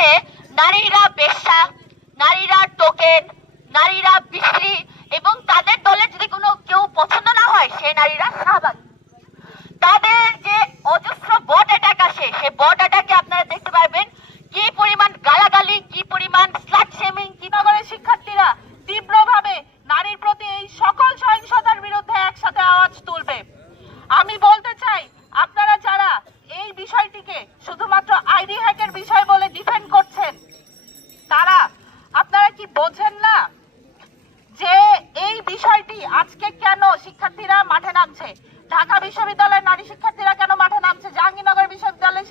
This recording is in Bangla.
যেখানে নারীরা বেশ্যা, নারীরা টোকেন, নারীরা বিশ্রী এবং তাদের দলে যদি কোনো কেউ পছন্দ না হয় সেই নারীরা শাহবাগী। তাদের যে অজস্র বট অ্যাটাক আসে সেই বট অ্যাটাকে আপনারা দেখতে পারবেন কি পরিমাণ গালাগালি, কি পরিমাণ স্লাট শেমিং। নগরের শিক্ষার্থীরা তীব্রভাবে নারীর প্রতি এই সকল সহিংসতার বিরুদ্ধে একসাথে আওয়াজ তুলবে। আমি বলতে চাই, আপনারা যারা এই বিষয়টিকে শুধুমাত্র আইডি হ্যাকের বিষয় বলে ডিফেন্ড করছেন, আপনারা কি বোঝেন না যে এই বিষয়টি আজকে কেন শিক্ষার্থীরা মাঠে নামছে? ঢাকা বিশ্ববিদ্যালয়ের নারী শিক্ষার্থীরা কেন মাঠে নামছে? জাহাঙ্গীরনগর বিশ্ববিদ্যালয়ের